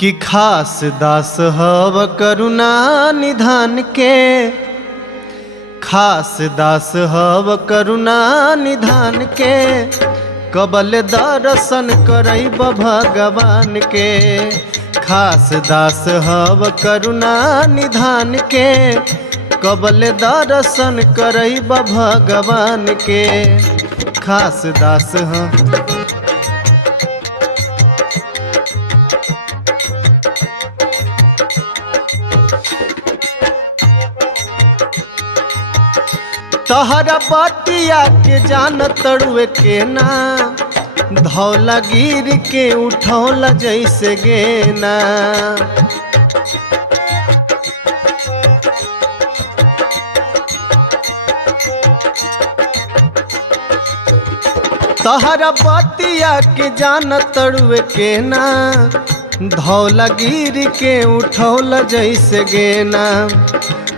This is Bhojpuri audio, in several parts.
कि खास दास हव करुणा निधान के, खास दास हव करुणा निधान के, कबल दर्शन करब भगवान के। खास दास हव करुणा निधान के, कबल दर्शन करब भगवान के। खास दास ह तहरा बतिया के जान तड़ुए के ना, धौला गिर के उठौला जैसे गेना। तहरा बतिया के जान तड़ुए के ना, धौला गिर के उठौला जैसे गेना।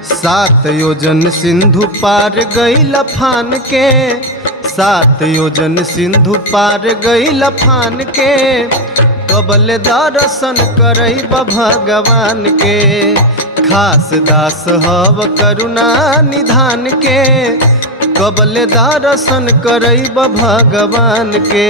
7 योजन सिंधु पार गईल फान के, 7 योजन सिंधु पार गईल फान के, कबल दर्शन करब भगवान के। खास दास हव करुणा निधान के, कबल दर्शन करब भगवान के।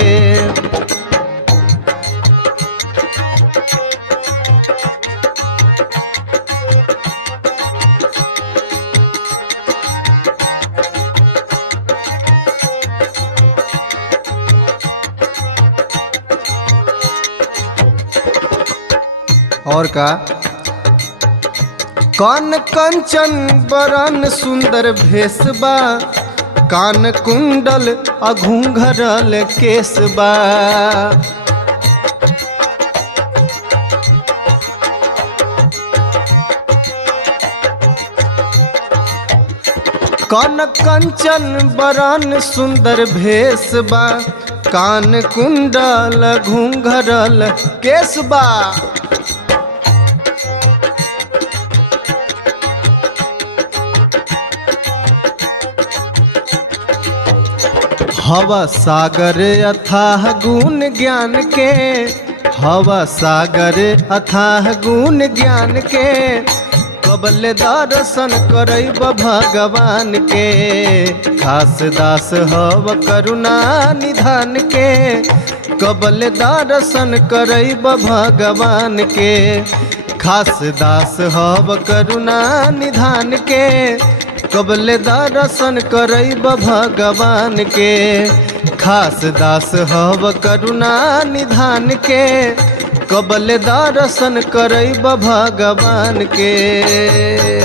और का कान कंचन बरन सुंदर भेसबा, कान कुंडल अघुंघरल केसबा। कान कंचन बरन सुंदर भेसबा, कान कुंडल घुंघरल केसबा। हवा सागर अथाह गुण ज्ञान के, हवा सागर अथाह गुण ज्ञान के, कबल दर्शन करब भगवान के। खास दास हव करुणा निधान के, कबल दर्शन करब भगवान के। खास दास हव करुणा निधान के, कबल दर्शन करब भगवान के। खास दास हव करुणा निधान के, कबल दर्शन करब भगवान के।